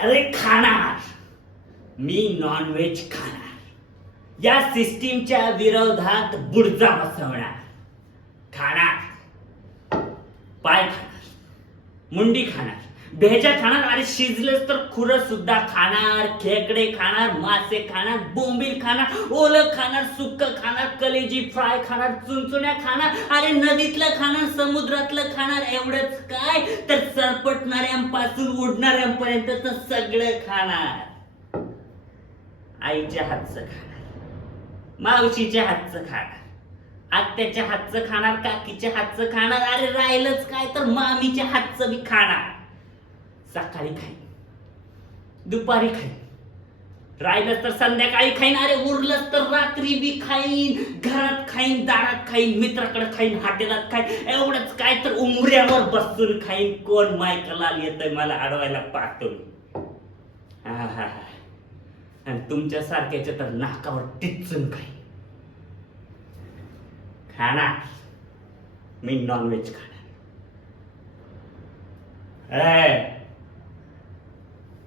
अरे खाणार, मी नॉनव्हेज खाणार, या सिस्टीमच्या विरोधात बुडजा बसवणार. खाणार, पाय खाणार, मुंडी खाणार, भेजा खाणार, अरे शिजलेच तर खुरं सुद्धा खाणार, खेकडे खाणार, मासे खाणार, बोंबील खाणार, ओलं खाणार, सुक्क खाणार, कलेजी फ्राय खाणार, चुनचुण्या खाणार, अरे नदीतलं खाणार, समुद्रातलं खाणार. एवढंच काय तर सरपटणाऱ्यांपासून उडणाऱ्यांपर्यंत सगळं खाणार. आईच्या हातचं खाणार, मावशीच्या हातचं खाणार, आत्याच्या हातचं खाणार, काकीच्या हातचं खाणार, अरे राहिलंच काय तर मामीच्या हातचं बी खाणार. सकाळी खाईन, दुपारी खाईन, राहिलंच तर संध्याकाळी खाईन, अरे उरलंच तर रात्री बी खाईन, घरात खाईन, दारात खाईन, मित्राकडे खाईन, हॉटेलात खाईन. एवढंच काय तर उमऱ्यावर बसून खाईन. कोण मायकलाल येतंय मला अडवायला पाहतोय. आणि तुमच्या सारख्याच्या तर नाकावर टिचून खाईन. खाणार, मी नॉनव्हेज खाणार.